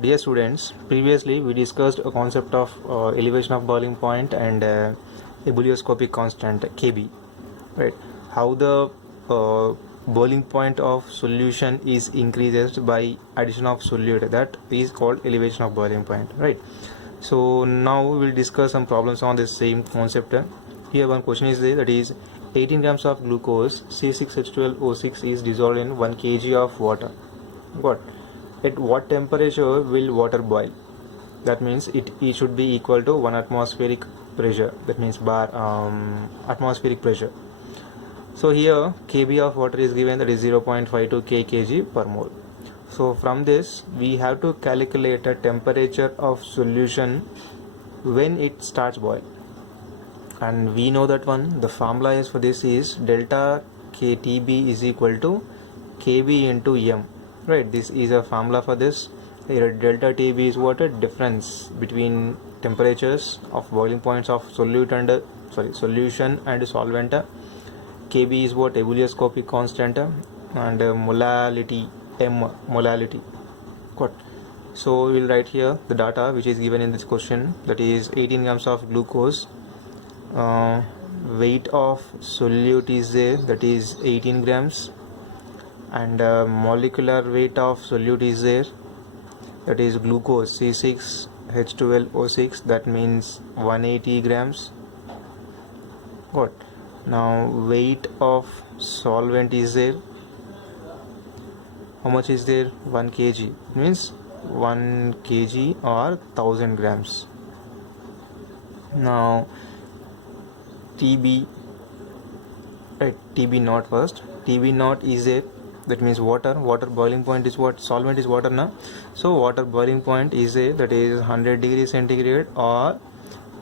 dear students, previously we discussed a concept of elevation of boiling point and ebullioscopic constant Kb, right? How the boiling point of solution is increased by addition of solute, that is called elevation of boiling point, right? So now we will discuss some problems on this same concept. Here one question is there, that is 18 grams of glucose C6H12O6 is dissolved in 1 kg of water. Got? At what temperature will water boil? That means it should be equal to 1 atmospheric pressure, that means bar atmospheric pressure. So here Kb of water is given, that is 0.52 kg per mole. So from this we have to calculate a temperature of solution when it starts boil, and we know that one, the formula is for this is delta KTB is equal to Kb into M, right? This is a formula for this. Here delta TB is what? A difference between temperatures of boiling points of solution and solvent. Kb is what? Ebullioscopic constant, and molality M, molality. Got? So we will write here the data which is given in this question, that is 18 grams of glucose, weight of solute is there, that is 18 grams, and molecular weight of solute is there, that is glucose C6H12O6, that means 180 grams. Got? Now weight of solvent is there, how much is there? 1 kg, means 1 kg or 1000 grams. Now TB, right? TB naught first. TB naught is there, that means water boiling point is what? Solvent is water now. So water boiling point is there, that is 100 degrees centigrade or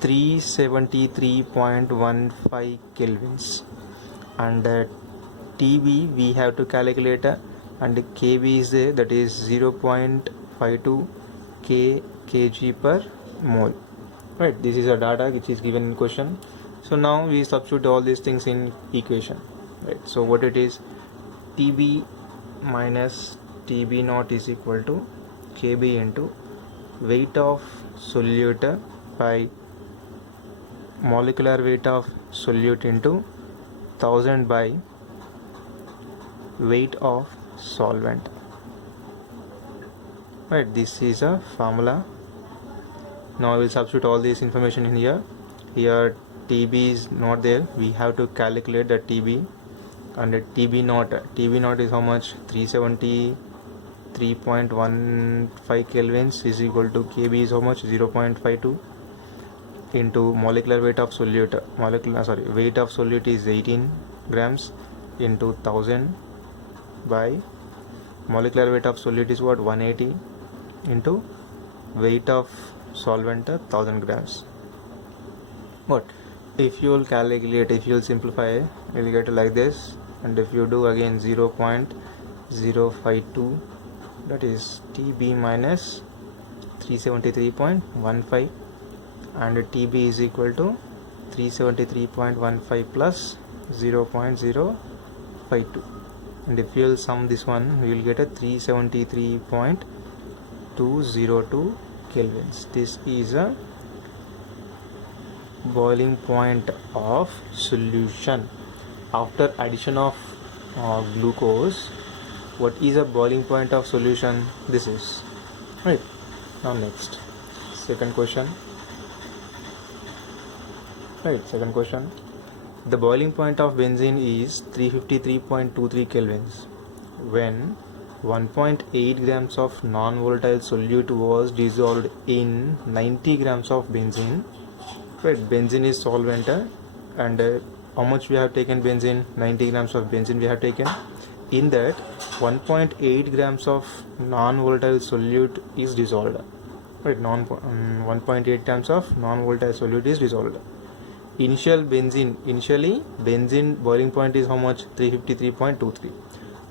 373.15 kelvins, and TB we have to calculate, and Kb is there, that is 0.52 kg per mole, right? This is a data which is given in question. So now we substitute all these things in equation, right? So what it is, TB minus TB naught is equal to Kb into weight of solute by molecular weight of solute into 1000 by weight of solvent, right? This is a formula. Now I will substitute all this information in here. Here TB is not there, we have to calculate the TB, and the TB naught is how much? 373.15 kelvins is equal to Kb is how much? 0.52 into molecular weight of solute, weight of solute is 18 grams into 1000 by molecular weight of solute is what? 180 into weight of solvent 1000 grams. What? If you will calculate, if you will simplify, you will get like this, and if you do again 0.052, that is TB minus 373.15, and TB is equal to 373.15 plus 0.052, and if you will sum this one, we will get a 373.202 kelvins. This is a boiling point of solution after addition of glucose. What is a boiling point of solution? This is, right? Now next, second question, right? Second question, the boiling point of benzene is 353.23 kelvins when 1.8 grams of non-volatile solute was dissolved in 90 grams of benzene. Right, benzene is solvent, and how much we have taken benzene? 90 grams of benzene we have taken. In that 1.8 grams of non-volatile solute is dissolved, right? 1.8 grams of non-volatile solute is dissolved. Initially benzene boiling point is how much? 353.23.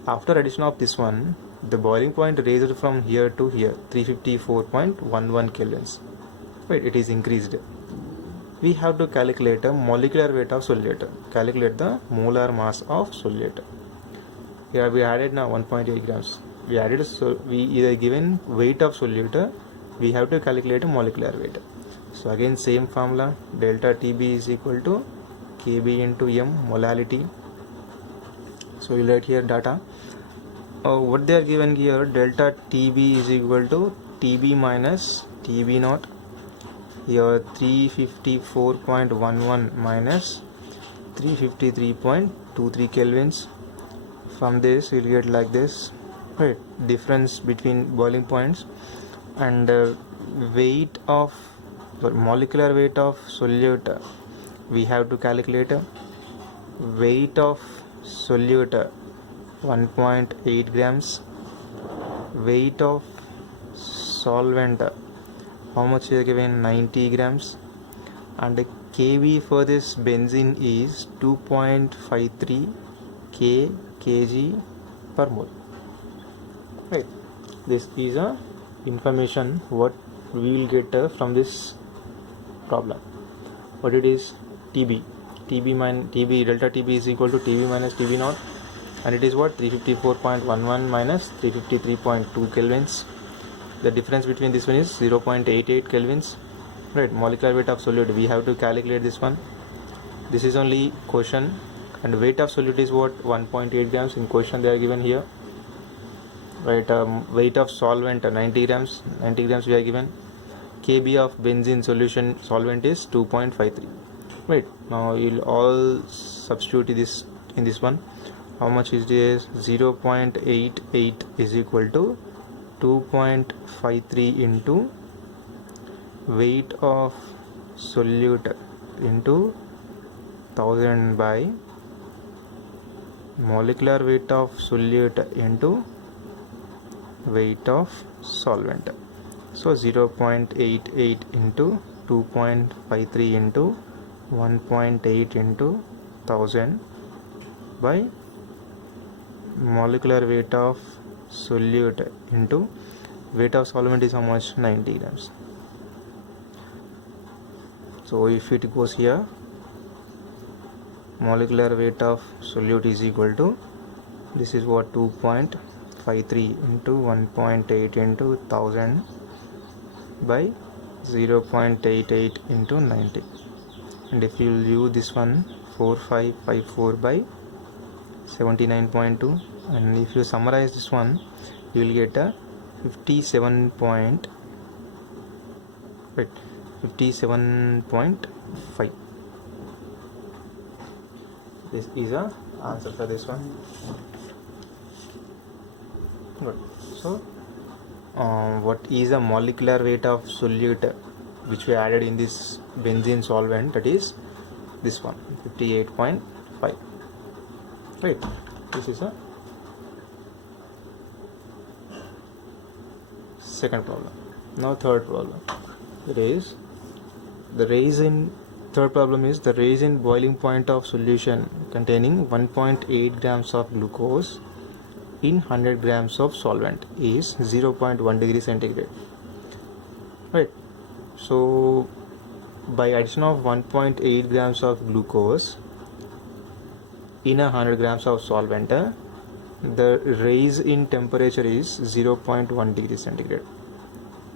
After addition of this one, the boiling point raised from here to here, 354.11 kelvins, right? It is increased. We have to calculate a molecular weight of solute, calculate the molar mass of solute. Here we added now 1.8 grams. we added, so we either given weight of solute, we have to calculate a molecular weight. So again same formula, delta TB is equal to Kb into M, molality. So you write here data. What they are given here, delta TB is equal to TB minus TB naught. Here 354.11 minus 353.23 kelvins. From this we'll get like this, right? Difference between boiling points, and weight of molecular weight of solute, we have to calculate weight of solute 1.8 grams, weight of solvent, how much is given, 90 grams, and the kb for this benzene is 2.53 kg per mole, right? This is a information what we will get from this problem. What it is, TB delta TB is equal to TB minus TB naught, and it is what, 354.11 minus 353.2 kelvins. The difference between this one is 0.88 kelvins, right? Molecular weight of solute, we have to calculate this one. This is only question, and weight of solute is what, 1.8 grams in question they are given here, right? Weight of solvent 90 grams we are given. Kb of benzene solution solvent is 2.53, right? Now you'll all substitute this in this one. How much is this? 0.88 is equal to 2.53 into weight of solute into 1000 by molecular weight of solute into weight of solvent. So 0.88 into 2.53 into 1.8 into 1000 by molecular weight of solute into weight of solvent is how much, 90 grams. So if it goes here, molecular weight of solute is equal to, this is what, 2.53 into 1.8 into 1000 by 0.88 into 90, and if you use this one, 4554 by 79.2, and if you summarize this one, you will get a 57.5. This is a answer for this one. Good. So what is a molecular weight of solute which we added in this benzene solvent, that is this one, 58.5, right? This is a second problem. Now third problem, it is the third problem is the rise in boiling point of solution containing 1.8 grams of glucose in 100 grams of solvent is 0.1 degree centigrade, right? So by addition of 1.8 grams of glucose in 100 grams of solvent, the rise in temperature is 0.1 degree centigrade.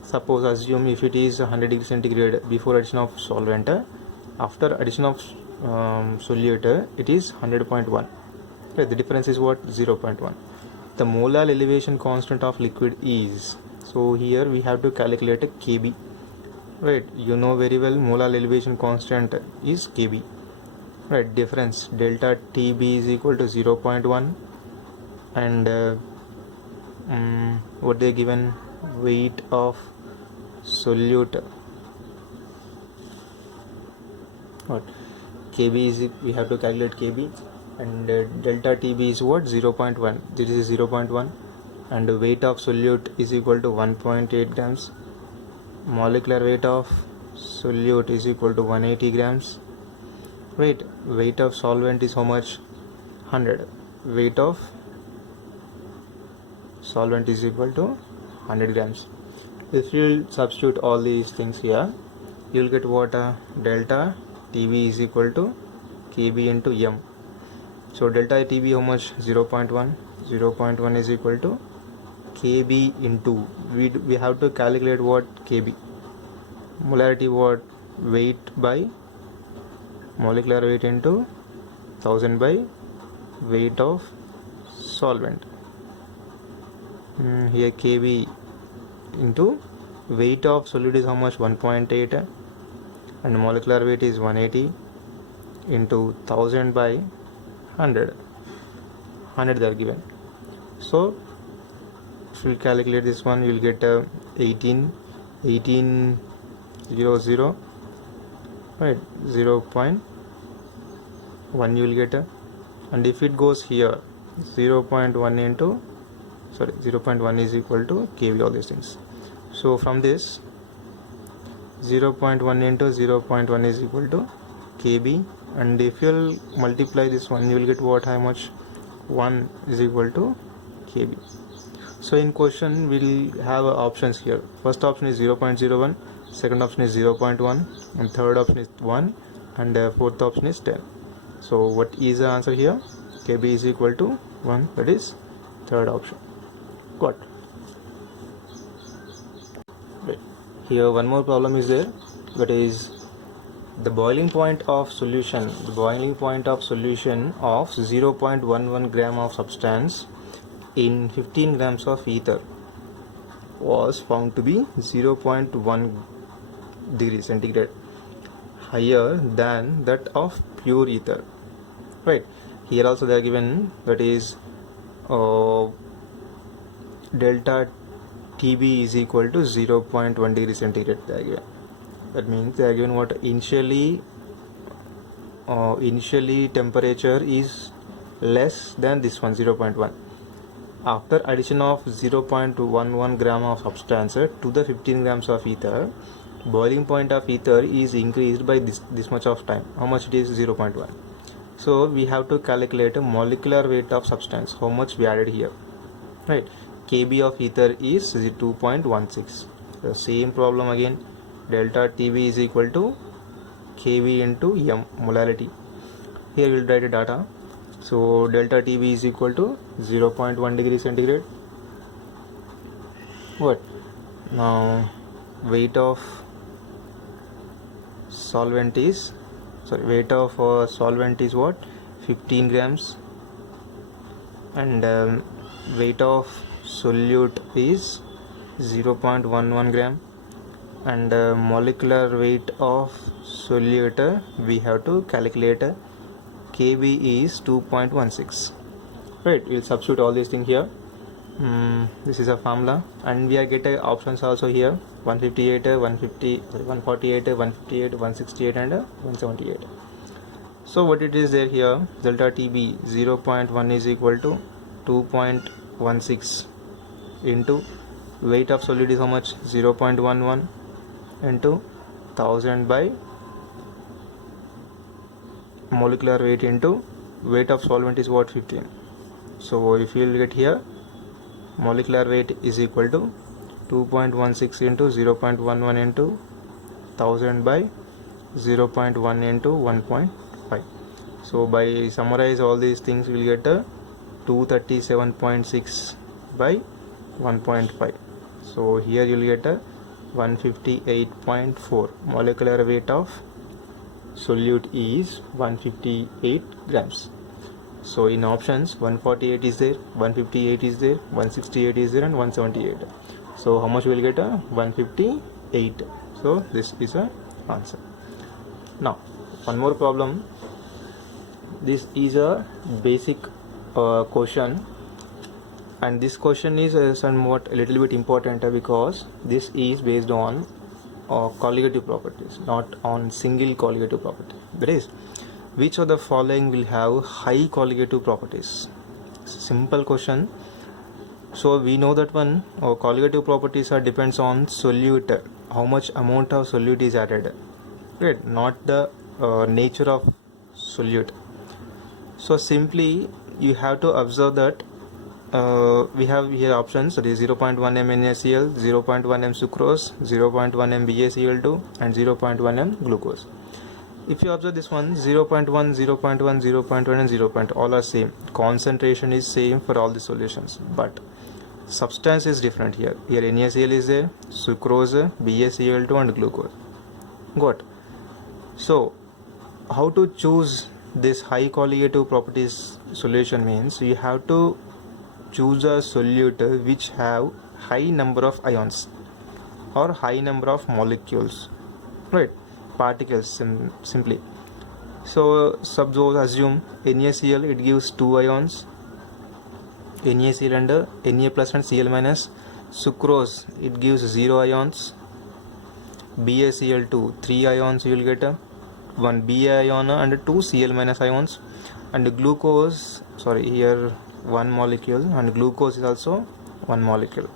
Suppose assume if it is 100 degree centigrade before addition of solvent, after addition of solute it is 100.1, right? The difference is what, 0.1. The molar elevation constant of liquid is, so here we have to calculate a Kb, right? You know very well molar elevation constant is Kb, right? Difference delta TB is equal to 0.1, and what they given, weight of solute, what, Kb is, we have to calculate Kb, and delta TB is what, 0.1, this is 0.1, and the weight of solute is equal to 1.8 grams, molecular weight of solute is equal to 180 grams, right? Weight of solvent is how much, 100, weight of solvent is equal to 100 grams. If you substitute all these things here, you will get what, delta TB is equal to Kb into M. So delta TB how much, 0.1 is equal to Kb into, we have to calculate what Kb, molarity what, weight by molecular weight into 1000 by weight of solvent. Here Kb into weight of solute is how much, 1.8, and molecular weight is 180 into 1000 by 100 they are given. So if we calculate this one, you will get 1800, right, 0.1 you will get, and if it goes here 0.1 into 0.1 is equal to Kv, all these things. So from this 0.1 into 0.1 is equal to Kb, and if you will multiply this one, you will get what, how much, 1 is equal to Kb. So in question we'll have options here. First option is 0.01, second option is 0.1, and third option is 1, and fourth option is 10. So what is the answer here? Kb is equal to 1, that is third option. Got. Right. Here one more problem is there, that is the boiling point of solution. The boiling point of solution of 0.11 gram of substance in 15 grams of ether was found to be 0.1 degrees centigrade higher than that of pure ether. Right. Here also they are given, that is delta Tb is equal to 0.1 degrees centigrade they are given. That means they are given what, initially temperature is less than this one, 0.1. After addition of 0.11 gram of substance to the 15 grams of ether, boiling point of ether is increased by this much of time. How much it is? 0.1. So we have to calculate a molecular weight of substance, how much we added here, right? Kb of ether is 2.16. The same problem again, delta Tb is equal to Kb into m, molarity. Here we will write the data. So delta Tb is equal to 0.1 degree centigrade. What? Now weight of solvent is what? 15 grams, and weight of solute is 0.11 gram, and molecular weight of solute we have to calculate. Kb is 2.16. right, we'll substitute all these things here. This is a formula, and we are getting options also here, 148, 148, 158, 168 and 178. So what it is there here, delta Tb 0.1 is equal to 2.16 into weight of solid is how much, 0.11 into 1000 by molecular weight into weight of solvent is what, 15. So if you will get here, molecular weight is equal to 2.16 into 0.11 into 1000 by 0.1 into 1.5. So by summarize all these things, we will get a 237.6 by 1.5. So here you will get a 158.4. molecular weight of solute is 158 grams. So in options, 148 is there, 158 is there, 168 is there, and 178. So how much we will get? 158. So this is a answer. Now one more problem. This is a basic question, and this question is somewhat a little bit important because this is based on colligative properties, not on single colligative property. That is, which of the following will have high colligative properties? Simple question. So we know that one colligative properties are depends on solute, how much amount of solute is added, right? Not the nature of solute. So simply you have to observe that we have here options, that is 0.1 m NaCl, 0.1 m sucrose, 0.1 m BaCl2 and 0.1 m glucose. If you observe this one, 0.1, 0.1, 0.1 and 0. All are same. Concentration is same for all the solutions, but substance is different here. Here NaCl is there, sucrose, BaCl2 and glucose. Got. So how to choose this high colligative properties solution means you have to choose a solute which have high number of ions or high number of molecules, right? Particles simply. So suppose assume NaCl, it gives 2 ions, NaCl and Na plus and Cl minus. Sucrose, it gives 0 ions. BaCl2, 3 ions you will get, 1 Ba ion and 2 Cl minus ions. And glucose, sorry, here 1 molecule, and glucose is also 1 molecule.